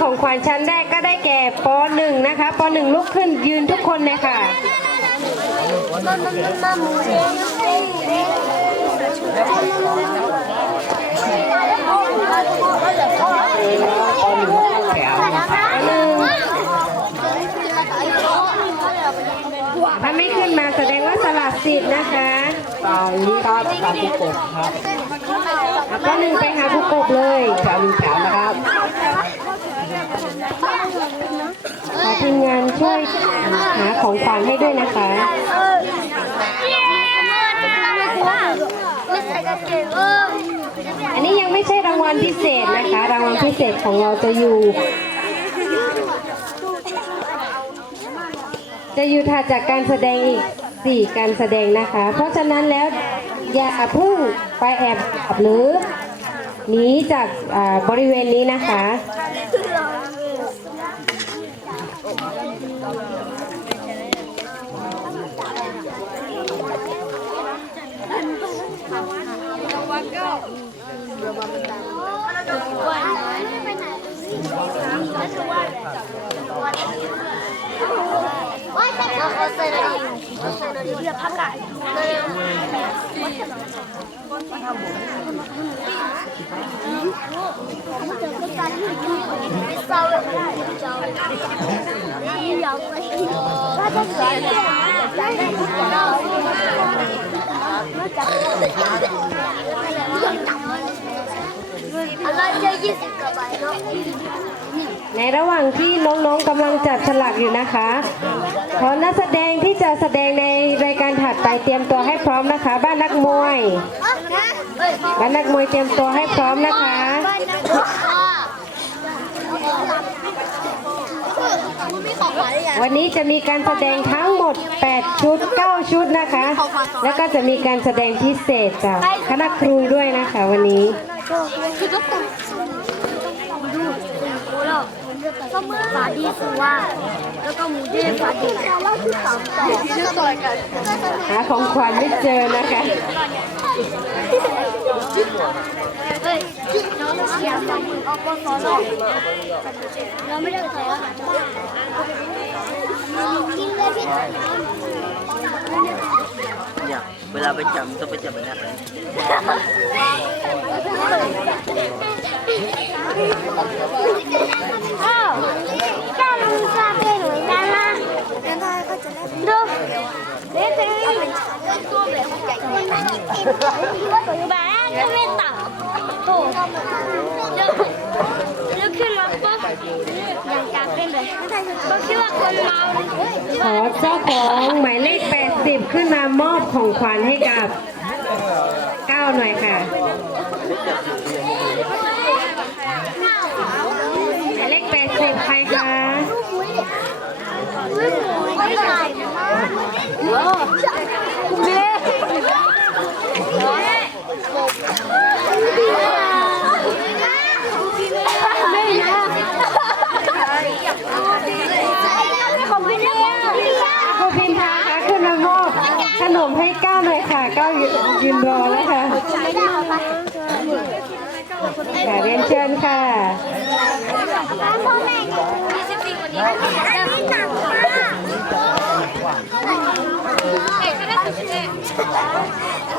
ของขวัญชั้นแรกก็ได้แก่ป .1 นะคะป .1 ลุกขึ้นยืนทุกคนเลยค่ะถ้าไม่ขึ้นมาแสดงว่าสลับสิทธิ์นะคะตอนนี้ครับตาคุกบครับ ก็หนึ่งไปหาผู้กบเลยแถวหนึ่งแถวนะครับขอทีมงานช่วยหาของขวัญให้ด้วยนะคะอออันนี้ยังไม่ใช่รางวัลพิเศษนะคะ รางวัลพิเศษของเราจะอยู่ จะอยู่ถัดจากการแสดงอีก4การแสดงนะคะ เพราะฉะนั้นแล้ว อย่าเพึ่งไปแอบขับหรือหนีจากบริเวณนี้นะคะว่าแต่เขาใส่ อะไรจะยี่สิบกว่าใบเนาะในระหว่างที่น้องๆกำลังจับฉลากอยู่นะคะ ขอนักแสดงที่จะแสดงในรายการถัดไปเตรียมตัวให้พร้อมนะคะ บ้านนักมวย บ้านนักมวยเตรียมตัวให้พร้อมนะคะวันนี้จะมีการแสดงทั้งหมด 8 ชุด 9 ชุดนะคะ แล้วก็จะมีการแสดงพิเศษจากคณะครูด้วยนะคะวันนี้ฝาดีคือว่าแล้ว หาของขวัญไม่เจอนะคะเฮ้ยน้องเชียงมือออกบอลสอนเราไม่ได้ใส่อาหารกินเลยพี่เนี่ยเวลาไปจับต้องไปจับแบบนี้ อ้าวเจ้าลุงซาเป็นหนูได้ละ เด็กๆเอาเป็นตัวแบบใหญ่บ้านก็ไม่ต่ำโอ้แล้วแล้วขึ้นรถปุ๊บอย่างกางเป็นเลยก็คิดว่าคนเมาขอเจ้าของหมายเลข 80 ขึ้นมามอบของขวัญให้กับก้าหน่อยค่ะ หมายเลข 80 ใครคะ ไม่ใช่เบ๊ไม่นะของพี่เนี่ย ครูพินทาคะขึ้นมามอบขน มให้ก้าวหน่อยค่ะ ก้าวยืนรอแล้วค่ะค่ะเรียนเชิญค่ะพ่อแม่ยี่สิบสี่วันนี้อันนี้หนักมากเก่งขนาดสุดเลย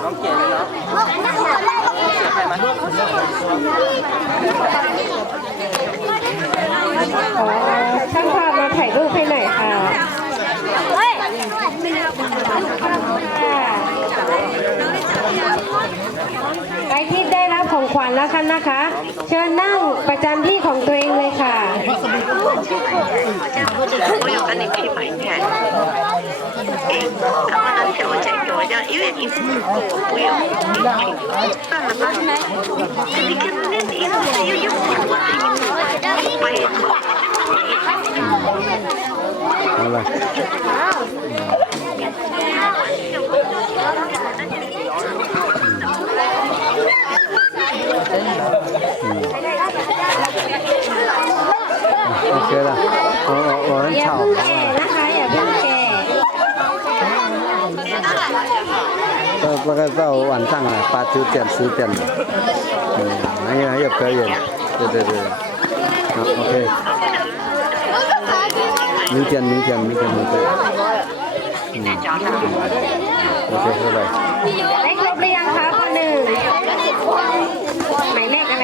น้องเก๋เลยเนาะอันนั้นคนแรกก็ใครมา ขอช่างภาพมาถ่ายรูปให้หน่อยค่ะ เฮ้ย ใครที่ได้รับของข วัญแล้วกันนะคะ เชิญนั่งประจำที่ของตัวเองเลยค่ะ我 โอ้โหอย่าเพิ่งแก่นะคะอย่าเพิ่งแก่ก็ก็ก็วันตั้งอะปาซื้อเตียนซื้อเตียนอืมอันนี้นะอย่าเพิ่งเย็นเดี๋ยวเดี๋ยวเดี๋ยวโอเค明天明天明天明天嗯โอเคเข้าไปได้ครบหรือยังคะคนหนึ่งหมายเลขอะไร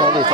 ก็มีแ